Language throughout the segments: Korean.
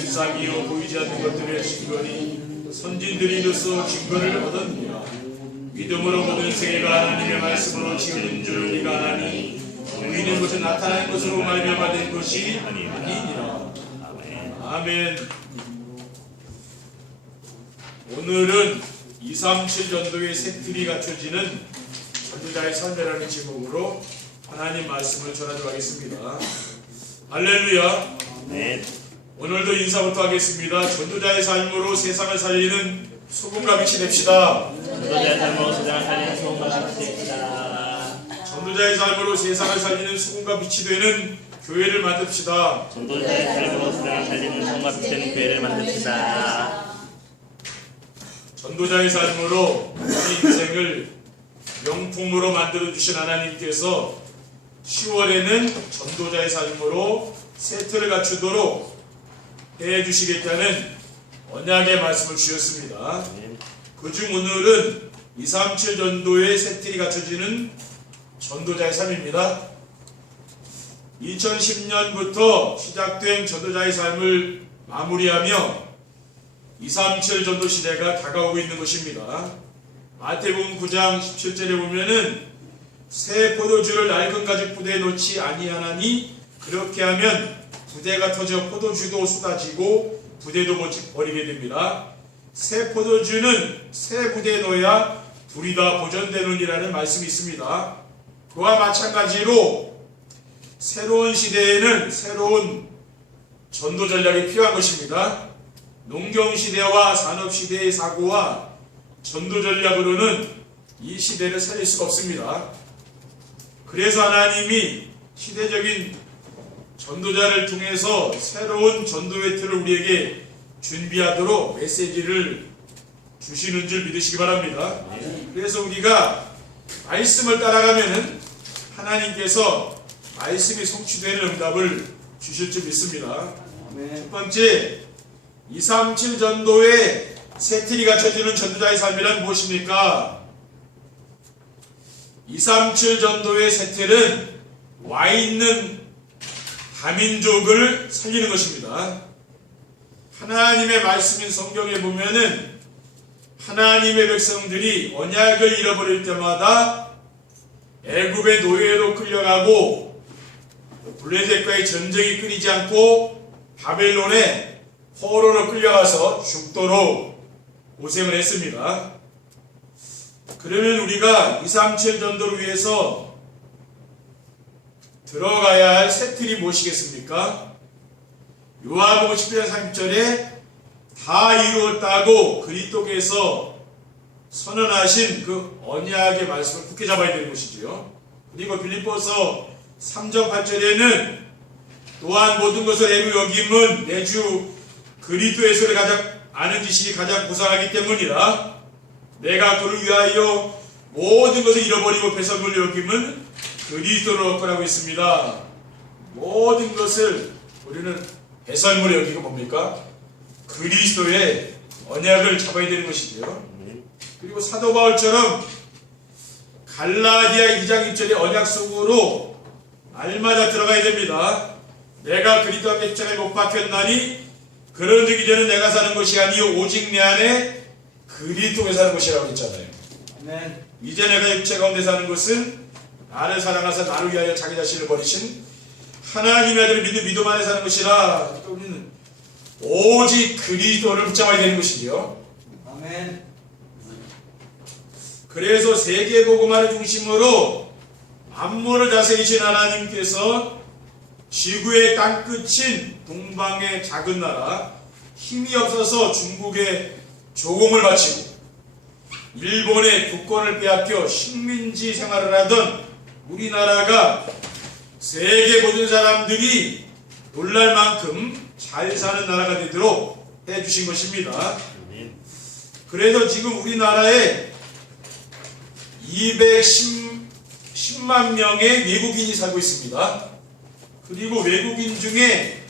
실상이요 보이지 않는 것들의 증거니 선진들이 이로써 증거를 얻었느니라. 믿음으로 모든 세계가 하나님의 말씀으로 지어진 줄을 네가 아나니 보이는 것은 나타나는 것으로 말미암아 된 것이 아니니라. 아멘. 오늘은 237 전도의 새 틀이 갖춰지는 전도자의 삶이라는 제목으로 하나님 말씀을 전하도록 하겠습니다. 할렐루야. 네. 오늘도 인사부터 하겠습니다. 전도자의 삶으로 세상을 살리는 소금과 빛이 됩시다. 전도자의 삶으로 세상을 살리는 소금과 빛이 됩시다. 전도자의 삶으로 세상을 살리는 소금과 빛이 되는 교회를 만듭시다. 전도자의 삶으로 세상을 살리는 소금과 빛이 되는 교회를 만듭시다. 전도자의 삶으로 우리 인생을 명품으로 만들어주신 하나님께서 10월에는 전도자의 삶으로 세트를 갖추도록 해주시겠다는 언약의 말씀을 주셨습니다. 그중 오늘은 237 전도의 세틀이 갖춰지는 전도자의 삶입니다. 2010년부터 시작된 전도자의 삶을 마무리하며 237 전도 시대가 다가오고 있는 것입니다. 마태복음 9장 17절에 보면은 새 포도주를 낡은 가죽 부대에 놓지 아니하나니 그렇게 하면 부대가 터져 포도주도 쏟아지고 부대도 버리게 됩니다. 새 포도주는 새 부대에 넣어야 둘이 다 보존되느니라는 말씀이 있습니다. 그와 마찬가지로 새로운 시대에는 새로운 전도 전략이 필요한 것입니다. 농경시대와 산업시대의 사고와 전도 전략으로는 이 시대를 살릴 수가 없습니다. 그래서 하나님이 시대적인 전도자를 통해서 새로운 전도의 틀을 우리에게 준비하도록 메시지를 주시는 줄 믿으시기 바랍니다. 그래서 우리가 말씀을 따라가면은 하나님께서 말씀이 성취되는 응답을 주실 줄 믿습니다. 첫 번째, 237 전도의 새 틀이 갖춰지는 전도자의 삶이란 무엇입니까? 237 전도의 새 틀은 와 있는 다민족을 살리는 것입니다. 하나님의 말씀인 성경에 보면은 하나님의 백성들이 언약을 잃어버릴 때마다 애굽의 노예로 끌려가고 블레셋과의 전쟁이 끊이지 않고 바벨론의 포로로 끌려가서 죽도록 고생을 했습니다. 그러면 우리가 237 전도를 위해서 들어가야 할 새 틀이 무엇이겠습니까? 요한복음 10장 30절에 다 이루었다고 그리스도께서 선언하신 그 언약의 말씀을 굳게 잡아야 되는 것이지요. 그리고 빌립보서 3장 8절에는 또한 모든 것을 애로 여김은 내 주 그리스도에서를 가장 아는 지식이 가장 고상하기 때문이라. 내가 그를 위하여 모든 것을 잃어버리고 배설물을 여김은 그리스도를 얻고라고 있습니다. 모든 것을 우리는 배설물을 여기고 뭡니까? 그리스도의 언약을 잡아야 되는 것이죠. 그리고 사도 바울처럼 갈라디아 2장 1절의 언약 속으로 날마다 들어가야 됩니다. 내가 그리스도 앞에 십자가에 못 박혔나니 그런즉 이제는 내가 사는 것이 아니요 오직 내 안에 그리스도가 사는 것이라고 했잖아요. 아멘. 이제 내가 육체 가운데 사는 것은 나를 사랑하사 나를 위하여 자기 자신을 버리신 하나님의 아들을 믿음 안에 사는 것이라. 우리는 오직 그리스도를 붙잡아야 되는 것이지요. 아멘. 그래서 세계 복음화를 중심으로 만물을 다스리신 하나님께서 지구의 땅끝인 동방의 작은 나라, 힘이 없어서 중국에 조공을 바치고 일본의 주권을 빼앗겨 식민지 생활을 하던 우리나라가 세계 모든 사람들이 놀랄 만큼 잘 사는 나라가 되도록 해주신 것입니다. 그래서 지금 우리나라에 210만 명의 외국인이 살고 있습니다. 그리고 외국인 중에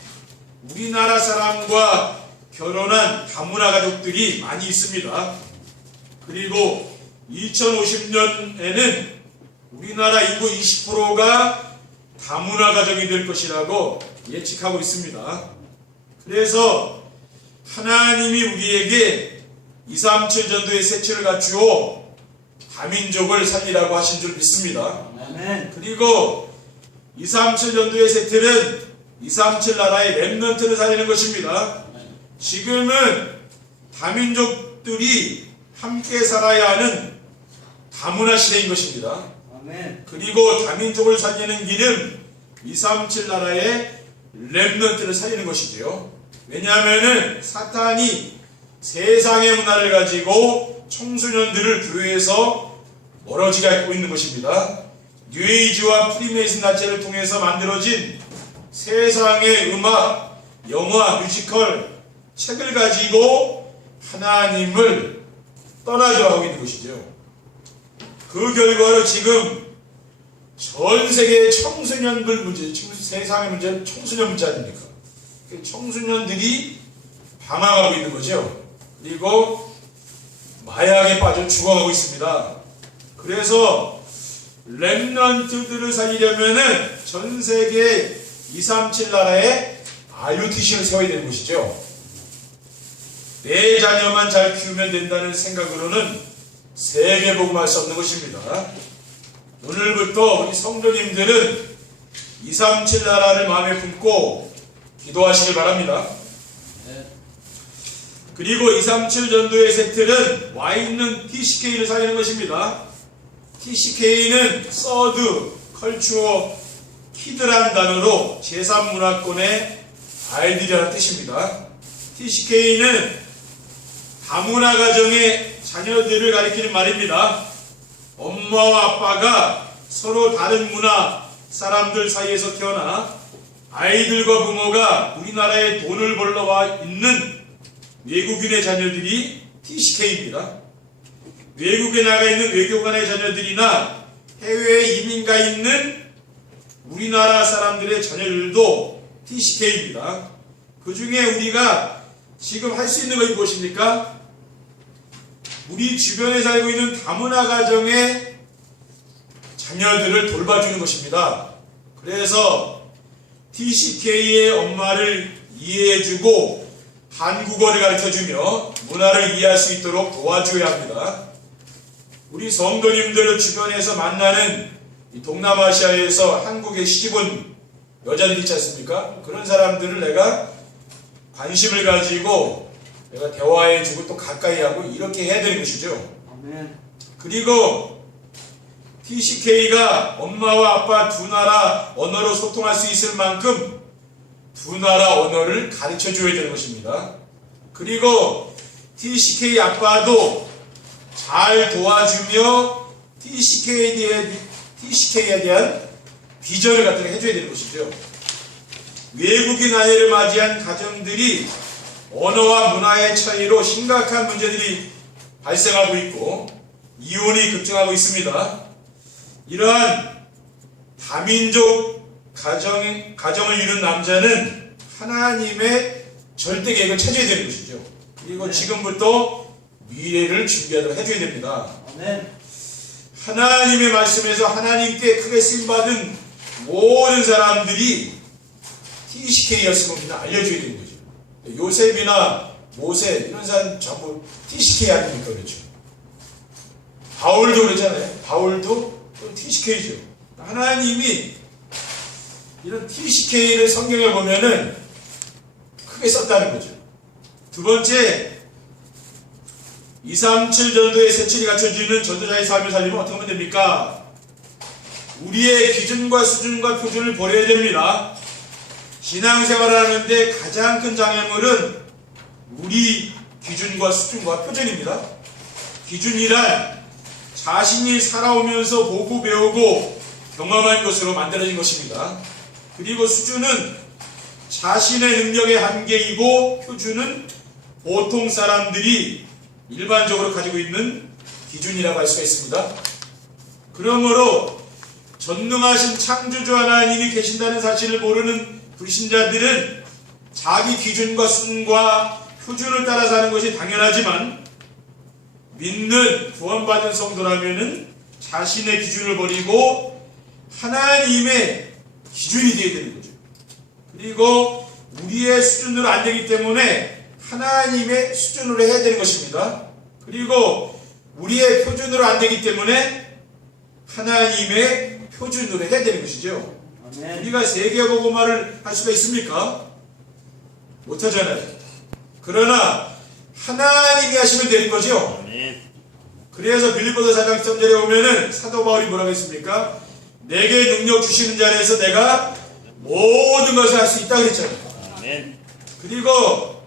우리나라 사람과 결혼한 다문화 가족들이 많이 있습니다. 그리고 2050년에는 우리나라 인구 20%가 다문화 가정이 될 것이라고 예측하고 있습니다. 그래서 하나님이 우리에게 237 전도의 세치를 갖추어 다민족을 살리라고 하신 줄 믿습니다. 아멘. 그리고 237 전도의 세틀은 237 나라의 렘넌트를 살리는 것입니다. 지금은 다민족들이 함께 살아야 하는 다문화 시대인 것입니다. 아멘. 그리고 다민족을 살리는 길은 237 나라의 렘넌트를 살리는 것이지요. 왜냐하면은 사탄이 세상의 문화를 가지고 청소년들을 교회에서 멀어지게 하고 있는 것입니다. 뉴에이지와 프리메이슨 단체를 통해서 만들어진 세상의 음악, 영화, 뮤지컬, 책을 가지고 하나님을 떠나려 하고 있는 것이죠. 그 결과로 지금 전 세계의 청소년들 문제, 지금 세상의 문제는 청소년 문제 아닙니까? 청소년들이 방황하고 있는 거죠. 그리고 마약에 빠져 죽어가고 있습니다. 그래서 렘넌트들을 살리려면은 전 세계 237 나라에 RUTC를 세워야 되는 것이죠. 내 자녀만 잘 키우면 된다는 생각으로는 세계 복음할 수 없는 것입니다. 오늘부터 우리 성도님들은 237 나라를 마음에 품고 기도하시길 바랍니다. 그리고 237 전도의 세틀은 와 있는 TCK를 살리는 것입니다. TCK는 서드 컬추어 키드라는 단어로 제3문화권의 아이들이라는 뜻입니다. TCK는 다문화 가정의 자녀들을 가리키는 말입니다. 엄마와 아빠가 서로 다른 문화 사람들 사이에서 태어나 아이들과 부모가 우리나라에 돈을 벌러 와 있는 외국인의 자녀들이 TCK입니다. 외국에 나가 있는 외교관의 자녀들이나 해외에 이민가 있는 우리나라 사람들의 자녀들도 TCK입니다. 그 중에 우리가 지금 할 수 있는 것이 무엇입니까? 우리 주변에 살고 있는 다문화 가정의 자녀들을 돌봐주는 것입니다. 그래서 TCK의 엄마를 이해해주고 한국어를 가르쳐주며 문화를 이해할 수 있도록 도와줘야 합니다. 우리 성도님들 주변에서 만나는 이 동남아시아에서 한국에 시집온 여자들 있지 않습니까? 그런 사람들을 내가 관심을 가지고 내가 대화해주고 또 가까이 하고 이렇게 해야 되는 것이죠. 아멘. 그리고 TCK가 엄마와 아빠 두 나라 언어로 소통할 수 있을 만큼 두 나라 언어를 가르쳐 줘야 되는 것입니다. 그리고 TCK 아빠도 잘 도와주며 TCK에 대한 비전을 갖다가 해줘야 되는 것이죠. 외국인 아이를 맞이한 가정들이 언어와 문화의 차이로 심각한 문제들이 발생하고 있고 이혼이 급증하고 있습니다. 이러한 다민족 가정을 이룬 남자는 하나님의 절대 계획을 찾아야 되는 것이죠. 그리고 지금부터 미래를 준비하도록 해줘야 됩니다. 아멘. 하나님의 말씀에서 하나님께 크게 쓰임받은 모든 사람들이 TCK였음을 우리는 알려줘야 되는 거죠. 요셉이나 모세 이런 사람 전부 TCK 아닙니까? 그렇죠. 바울도 그러잖아요. 바울도 TCK죠. 하나님이 이런 TCK를 성경에 보면은 크게 썼다는 거죠. 두 번째, 237 전도의 세출이 갖춰지는 전도자의 삶을 살리면 어떻게 하면 됩니까? 우리의 기준과 수준과 표준을 버려야 됩니다. 신앙생활을 하는데 가장 큰 장애물은 우리 기준과 수준과 표준입니다. 기준이란 자신이 살아오면서 보고 배우고 경험한 것으로 만들어진 것입니다. 그리고 수준은 자신의 능력의 한계이고 표준은 보통 사람들이 일반적으로 가지고 있는 기준이라고 할 수가 있습니다. 그러므로 전능하신 창조주 하나님이 계신다는 사실을 모르는 불신자들은 자기 기준과 수준과 표준을 따라 사는 것이 당연하지만 믿는 구원받은 성도라면은 자신의 기준을 버리고 하나님의 기준이 되어야 되는 거죠. 그리고 우리의 수준으로 안 되기 때문에 하나님의 수준으로 해야 되는 것입니다. 그리고 우리의 표준으로 안 되기 때문에 하나님의 표준으로 해야 되는 것이죠. 우리가 세계복음화를 할 수가 있습니까? 못하잖아요. 그러나 하나님이 하시면 되는 거죠. 아멘. 그래서 빌립보서 4장 13절에 보면은 사도 바울이 뭐라고 했습니까? 내게 능력 주시는 자 안에서 내가 모든 것을 할 수 있다 그랬잖아요. 아멘. 그리고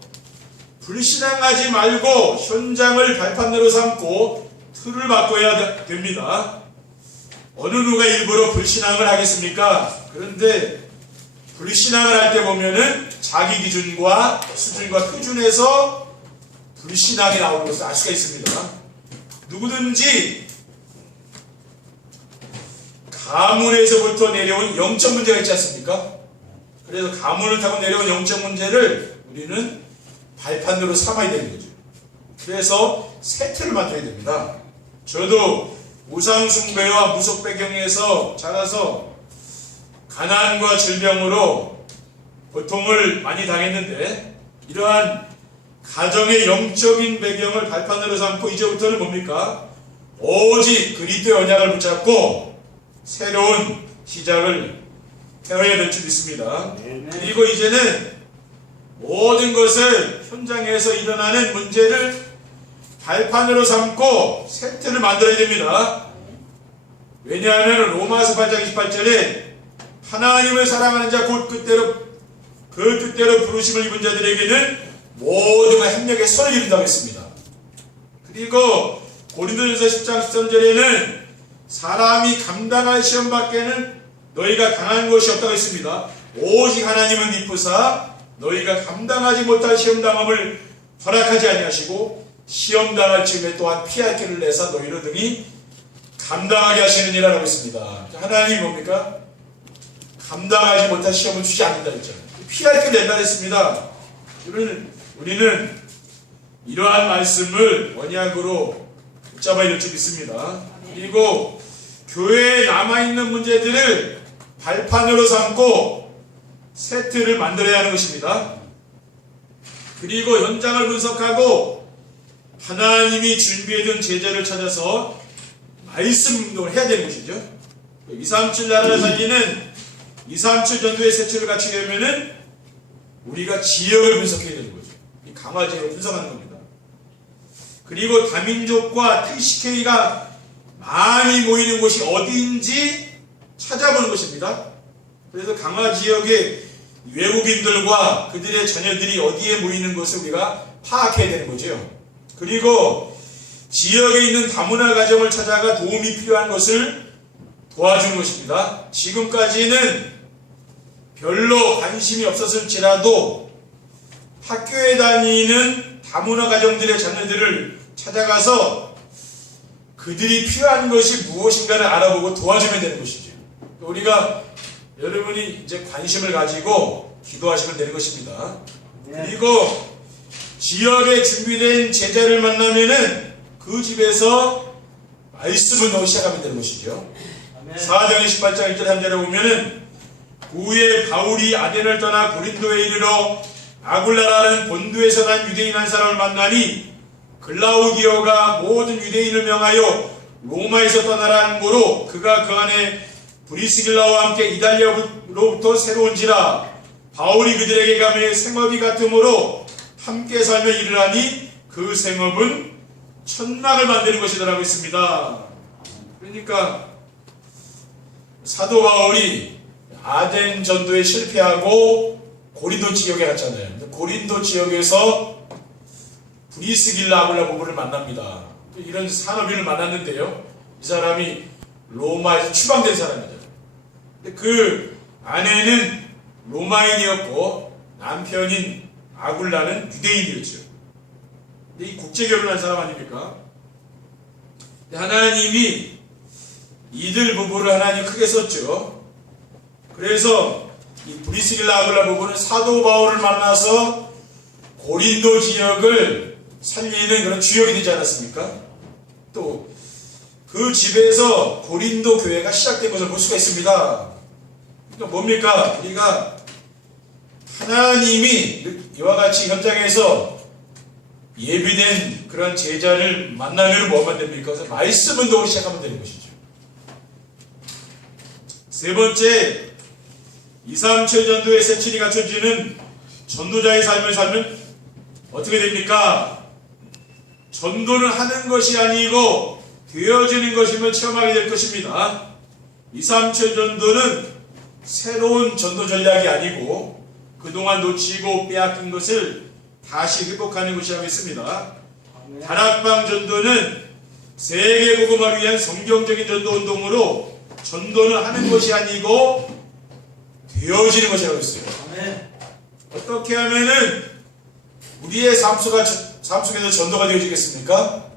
불신앙하지 말고 현장을 발판으로 삼고 틀을 바꿔야 됩니다. 어느 누가 일부러 불신앙을 하겠습니까? 그런데 불신앙을 할 때 보면은 자기 기준과 수준과 표준에서 불신앙이 나오는 것을 알 수가 있습니다. 누구든지 가문에서부터 내려온 영적 문제가 있지 않습니까? 그래서 가문을 타고 내려온 영적 문제를 우리는 발판으로 삼아야 되는 거죠. 그래서 세트를 맡아야 됩니다. 저도 우상숭배와 무속 배경에서 자라서 가난과 질병으로 고통을 많이 당했는데 이러한 가정의 영적인 배경을 발판으로 삼고 이제부터는 뭡니까? 오직 그리스도의 언약을 붙잡고 새로운 시작을 해야 될 줄 믿습니다. 그리고 이제는 모든 것을 현장에서 일어나는 문제를 발판으로 삼고 세트를 만들어야 됩니다. 왜냐하면 로마서 8장 28절에 하나님을 사랑하는 자 곧 그 뜻대로 부르심을 입은 자들에게는 모두가 협력의 선을 이룬다고 했습니다. 그리고 고린도전서 10장 13절에는 사람이 감당할 시험 밖에는 너희가 당한 것이 없다고 했습니다. 오직 하나님은 미쁘사 너희가 감당하지 못할 시험당함을 허락하지 아니하시고 시험당할 즈음에 또한 피할 길을 내사 너희로 등이 감당하게 하시느니라고 했습니다. 하나님이 뭡니까? 감당하지 못할 시험을 주지 않는다 했잖아요. 피할 길을 낸다 했습니다. 우리는 이러한 말씀을 언약으로 붙잡아야 될 줄 믿습니다. 그리고 교회에 남아있는 문제들을 발판으로 삼고 세트를 만들어야 하는 것입니다. 그리고 현장을 분석하고 하나님이 준비해둔 제자를 찾아서 말씀 운동을 해야 되는 것이죠. 237 나라를 살리는 237 전도의 세트를 갖추려면은 우리가 지역을 분석해야 되는 거죠. 이 강화 지역을 분석하는 겁니다. 그리고 다민족과 TCK가 많이 모이는 곳이 어디인지 찾아보는 것입니다. 그래서 강화 지역의 외국인들과 그들의 자녀들이 어디에 모이는 것을 우리가 파악해야 되는 거죠. 그리고 지역에 있는 다문화 가정을 찾아가 도움이 필요한 것을 도와주는 것입니다. 지금까지는 별로 관심이 없었을지라도 학교에 다니는 다문화 가정들의 자녀들을 찾아가서 그들이 필요한 것이 무엇인가를 알아보고 도와주면 되는 것이죠. 우리가 여러분이 이제 관심을 가지고 기도하시면 되는 것입니다. 그리고 지역에 준비된 제자를 만나면은 그 집에서 말씀을 넣기 시작하면 되는 것이죠. 사도행전 18장 1절 3절에 보면은 후에 바울이 아덴을 떠나 고린도에 이르러 아굴라라는 본두에서 난 유대인 한 사람을 만나니 글라우디오가 모든 유대인을 명하여 로마에서 떠나라는 고로 그가 그 안에 브리스길라와 함께 이달리아로부터 새로운지라 바울이 그들에게 가매 생업이 같으므로 함께 살며 이르라니 그 생업은 천막을 만드는 것이라고 했습니다. 그러니까 사도 바울이 아덴 전도에 실패하고 고린도 지역에 갔잖아요. 고린도 지역에서 브리스길라 아굴라 부부를 만납니다. 이런 산업인을 만났는데요. 이 사람이 로마에서 추방된 사람이죠. 근데 그 아내는 로마인이었고 남편인 아굴라는 유대인이었죠. 근데 이 국제 결혼한 사람 아닙니까? 근데 하나님이 이들 부부를 하나님 크게 썼죠. 그래서 이 브리스길라 아굴라 부부는 사도 바울을 만나서 고린도 지역을 살리는 그런 주역이 되지 않았습니까? 또 그 집에서 고린도 교회가 시작된 것을 볼 수가 있습니다. 그러니까 뭡니까? 우리가 하나님이 이와 같이 현장에서 예비된 그런 제자를 만나면 뭐가 됩니까? 그래서 말씀 운동을 시작하면 되는 것이죠. 세 번째, 2, 3, 7 전도의 세칠이 갖춰지는 전도자의 삶을 살면 어떻게 됩니까? 전도는 하는 것이 아니고 되어지는 것임을 체험하게 될 것입니다. 2, 3, 7 전도는 새로운 전도 전략이 아니고 그동안 놓치고 빼앗긴 것을 다시 회복하는 것이라고 했습니다. 다락방 전도는 세계 복음화를 위한 성경적인 전도 운동으로 전도는 하는 것이 아니고 되어지는 것이라고 했어요. 어떻게 하면은 우리의 삶 속에서 전도가 되어지겠습니까?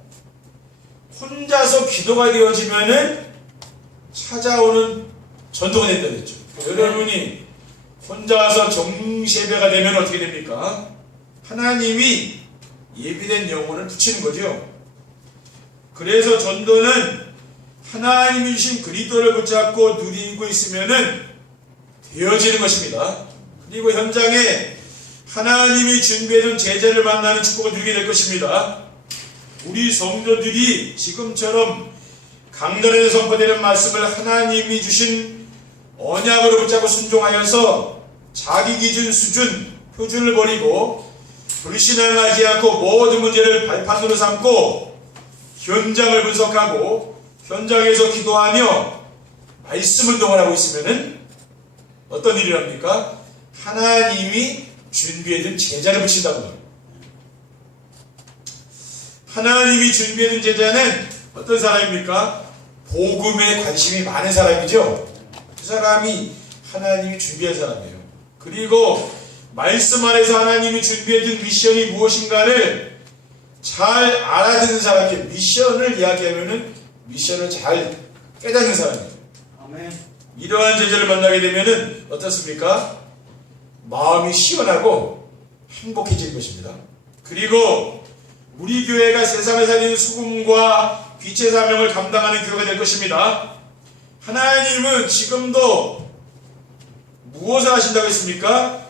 혼자서 기도가 되어지면은 찾아오는 전도가 된다고 했죠. 여러분이 혼자서 정시예배가 되면 어떻게 됩니까? 하나님이 예비된 영혼을 붙이는 거죠. 그래서 전도는 하나님이 주신 그리스도를 붙잡고 누리고 있으면은 되어지는 것입니다. 그리고 현장에 하나님이 준비해둔 제자를 만나는 축복을 누리게 될 것입니다. 우리 성도들이 지금처럼 강단에서 선포되는 말씀을 하나님이 주신 언약으로 붙잡고 순종하여서 자기 기준 수준 표준을 버리고 불신앙하지 않고 모든 문제를 발판으로 삼고 현장을 분석하고 현장에서 기도하며 말씀 운동을 하고 있으면은 어떤 일이랍니까? 하나님이 준비해둔 제자를 붙인다고 합니다. 하나님이 준비해둔 제자는 어떤 사람입니까? 복음에 관심이 많은 사람이죠. 그 사람이 하나님이 준비한 사람이에요. 그리고 말씀 안에서 하나님이 준비해둔 미션이 무엇인가를 잘 알아듣는 사람이에요. 미션을 이야기하면은 미션을 잘 깨닫는 사람이에요. 아멘. 이러한 제자를 만나게 되면은 어떻습니까? 마음이 시원하고 행복해지는 것입니다. 그리고 우리 교회가 세상을 살리는 수금과 빛의 사명을 감당하는 교회가 될 것입니다. 하나님은 지금도 무엇을 하신다고 했습니까?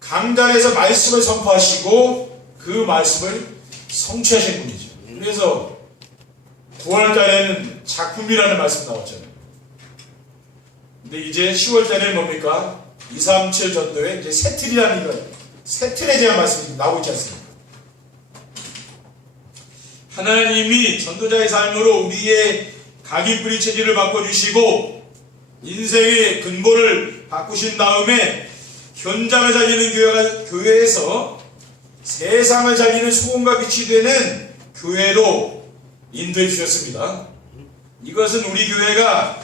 강단에서 말씀을 선포하시고 그 말씀을 성취하신 분이죠. 그래서 9월달에는 작품이라는 말씀 나왔잖아요. 근데 이제 10월달에는 뭡니까? 2, 3, 7 전도에 이제 새 틀이라는 거예요. 새 틀에 대한 말씀이 나오고 있지 않습니까? 하나님이 전도자의 삶으로 우리의 각인뿌리 체질을 바꿔주시고 인생의 근본을 바꾸신 다음에 현장을 살리는 교회에서 세상을 살리는 소금과 빛이 되는 교회로 인도해 주셨습니다. 이것은 우리 교회가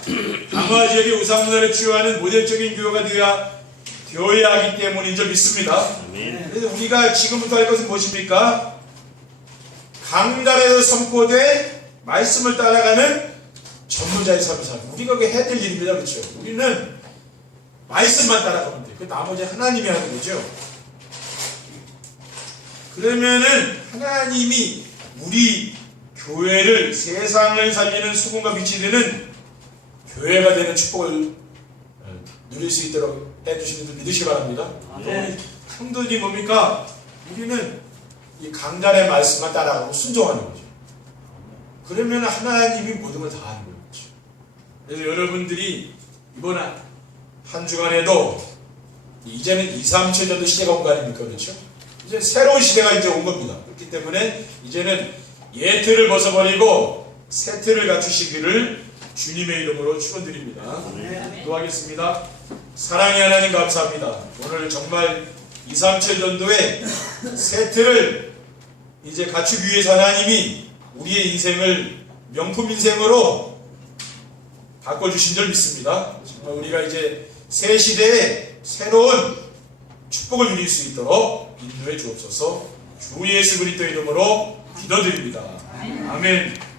강화 지역의 우상문화를 치유하는 모델적인 교회가 되어야 하기 때문인 줄 믿습니다. 그래서 우리가 지금부터 할 것은 무엇입니까? 강단에서 선포된 말씀을 따라가는 전도자의 삶을 살고 우리가 그게 해야 될 일입니다. 그렇죠? 우리는 말씀만 따라가면 돼요. 그 나머지 하나님이 하는 거죠. 그러면은 하나님이 우리 교회를 세상을 살리는 소금과 빛이 되는 교회가 되는 축복을 누릴 수 있도록 해주시는 줄 믿으시기 바랍니다. 네. 성도들이 뭡니까? 우리는 이 강단의 말씀만 따라가고 순종하는 거죠. 그러면 하나님이 모든 걸 다 하는 거죠. 그래서 여러분들이 이번 한 주간에도 이제는 2, 3, 7 전도 시대가 온 거 아닙니까? 그렇죠? 이제 새로운 시대가 이제 온 겁니다. 그렇기 때문에 이제는 옛틀을 벗어버리고 새 틀을 갖추시기를 주님의 이름으로 축원드립니다. 기도하겠습니다. 사랑의 하나님 감사합니다. 오늘 정말 2, 3, 7 전도의 새 틀을 이제 갖추기 위해서 하나님이 우리의 인생을 명품 인생으로 바꿔주신 줄 믿습니다. 정말 우리가 이제 새 시대에 새로운 축복을 누릴 수 있도록 인도해 주옵소서. 주 예수 그리스도 이름으로 기도드립니다. 아멘.